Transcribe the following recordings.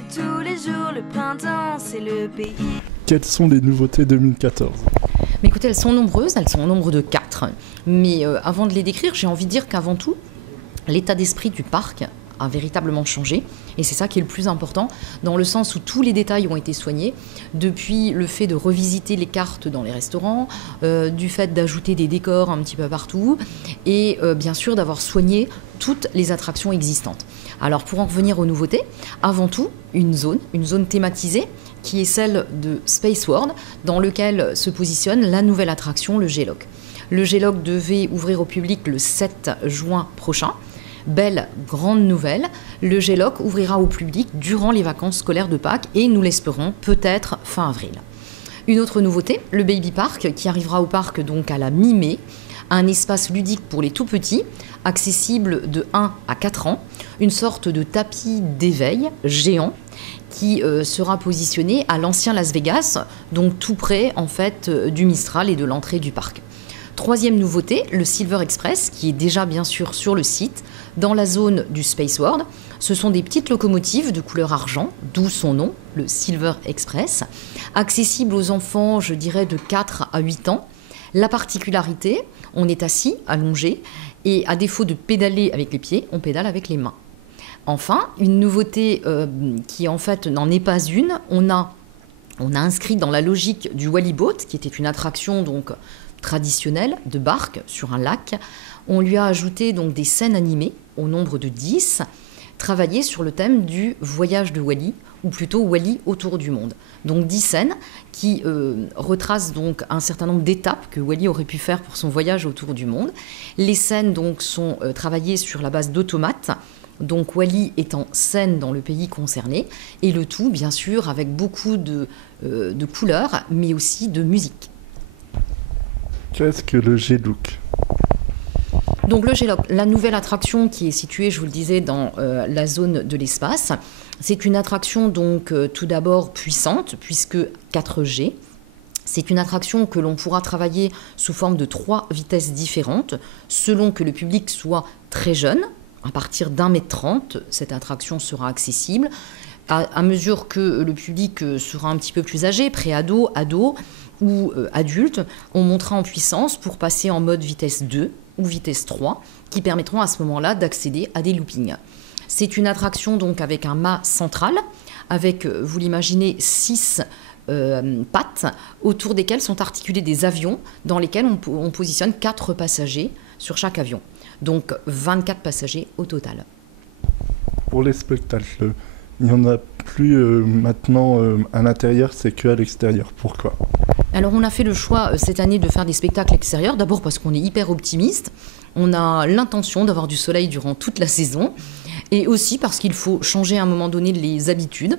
c'est tous les jours, le printemps, c'est le pays. Quelles sont les nouveautés 2014 ? Mais écoutez, elles sont nombreuses, elles sont au nombre de 4. Mais avant de les décrire, j'ai envie de dire qu'avant tout, l'état d'esprit du parc a véritablement changé. Et c'est ça qui est le plus important, dans le sens où tous les détails ont été soignés, depuis le fait de revisiter les cartes dans les restaurants, du fait d'ajouter des décors un petit peu partout, et bien sûr d'avoir soigné toutes les attractions existantes. Alors pour en revenir aux nouveautés, avant tout, une zone thématisée, qui est celle de Space World, dans lequel se positionne la nouvelle attraction, le G-Loc. Le G-Loc devait ouvrir au public le 7 juin prochain. Belle grande nouvelle, le G-Loc ouvrira au public durant les vacances scolaires de Pâques et nous l'espérons peut-être fin avril. Une autre nouveauté, le Baby Park qui arrivera au parc donc à la mi-mai, un espace ludique pour les tout petits, accessible de 1 à 4 ans, une sorte de tapis d'éveil géant qui sera positionné à l'ancien Las Vegas, donc tout près en fait du Mistral et de l'entrée du parc. Troisième nouveauté, le Silver Express, qui est déjà bien sûr sur le site, dans la zone du Space World. Ce sont des petites locomotives de couleur argent, d'où son nom, le Silver Express, accessible aux enfants, je dirais, de 4 à 8 ans. La particularité, on est assis, allongé, et à défaut de pédaler avec les pieds, on pédale avec les mains. Enfin, une nouveauté qui en fait n'en est pas une, on a inscrit dans la logique du Wally Boat, qui était une attraction donc traditionnelle de barque sur un lac, on lui a ajouté donc des scènes animées au nombre de 10, travaillées sur le thème du voyage de Wally, ou plutôt Wally autour du monde. Donc 10 scènes qui retracent donc un certain nombre d'étapes que Wally aurait pu faire pour son voyage autour du monde. Les scènes donc sont travaillées sur la base d'automates, donc Wally est en scène dans le pays concerné, et le tout bien sûr avec beaucoup de couleurs, mais aussi de musique. Qu'est-ce que le G-Loc ? Donc le G-Loc, la nouvelle attraction qui est située, je vous le disais, dans la zone de l'espace, c'est une attraction donc tout d'abord puissante, puisque 4G. C'est une attraction que l'on pourra travailler sous forme de 3 vitesses différentes, selon que le public soit très jeune. À partir d'1,30 m, cette attraction sera accessible. À mesure que le public sera un petit peu plus âgé, pré-ado, ado ou adulte, on montera en puissance pour passer en mode vitesse 2 ou vitesse 3, qui permettront à ce moment-là d'accéder à des loopings. C'est une attraction donc avec un mât central, avec, vous l'imaginez, 6 pattes, autour desquelles sont articulés des avions, dans lesquels on positionne 4 passagers sur chaque avion. Donc 24 passagers au total. Pour les spectacles, il n'y en a plus maintenant à l'intérieur, c'est qu'à l'extérieur. Pourquoi ? Alors on a fait le choix cette année de faire des spectacles extérieurs, d'abord parce qu'on est hyper optimiste, on a l'intention d'avoir du soleil durant toute la saison, et aussi parce qu'il faut changer à un moment donné les habitudes.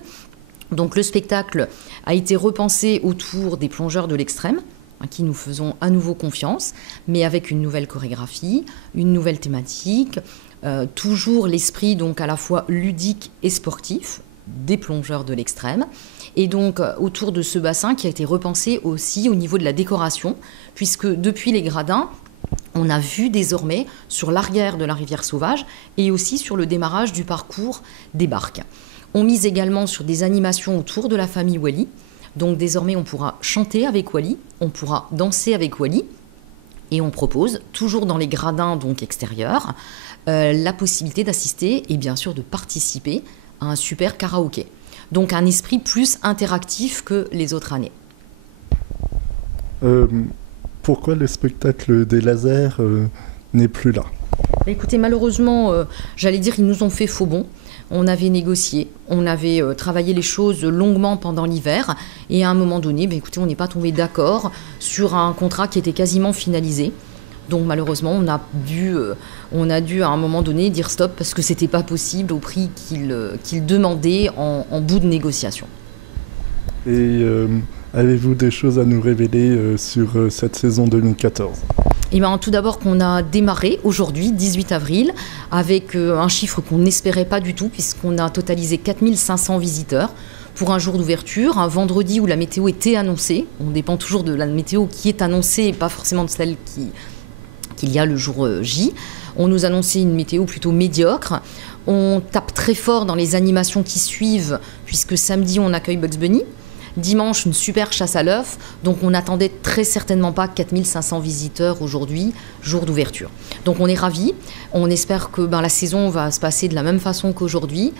Donc le spectacle a été repensé autour des plongeurs de l'extrême, à qui nous faisons à nouveau confiance, mais avec une nouvelle chorégraphie, une nouvelle thématique, toujours l'esprit donc à la fois ludique et sportif des plongeurs de l'extrême, et donc autour de ce bassin qui a été repensé aussi au niveau de la décoration, puisque depuis les gradins, on a vu désormais sur l'arrière de la rivière Sauvage et aussi sur le démarrage du parcours des barques. On mise également sur des animations autour de la famille Wally. Donc désormais, on pourra chanter avec Wally, on pourra danser avec Wally. Et on propose, toujours dans les gradins donc extérieurs, la possibilité d'assister et bien sûr de participer à un super karaoké. Donc un esprit plus interactif que les autres années. Pourquoi le spectacle des lasers n'est plus là ? Écoutez, malheureusement, j'allais dire, ils nous ont fait faux bond. On avait négocié, on avait travaillé les choses longuement pendant l'hiver, et à un moment donné, écoutez, on n'est pas tombé d'accord sur un contrat qui était quasiment finalisé. Donc malheureusement, on a dû à un moment donné dire stop parce que c'était pas possible au prix qu'il demandait en bout de négociation. Et avez-vous des choses à nous révéler sur cette saison 2014 ? Et bien, tout d'abord qu'on a démarré aujourd'hui, 18 avril, avec un chiffre qu'on n'espérait pas du tout, puisqu'on a totalisé 4500 visiteurs pour un jour d'ouverture, un vendredi où la météo était annoncée. On dépend toujours de la météo qui est annoncée et pas forcément de celle qu'il y a le jour J. On nous annonçait une météo plutôt médiocre. On tape très fort dans les animations qui suivent, puisque samedi, on accueille Bugs Bunny. Dimanche, une super chasse à l'œuf. Donc, on n'attendait très certainement pas 4500 visiteurs aujourd'hui, jour d'ouverture. Donc, on est ravis. On espère que la saison va se passer de la même façon qu'aujourd'hui,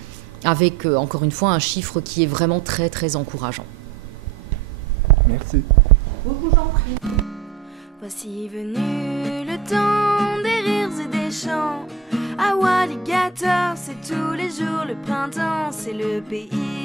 avec, encore une fois, un chiffre qui est vraiment très, très encourageant. Merci. Voici venu le temps des rires et des chants. À Walligator, c'est tous les jours le printemps, c'est le pays.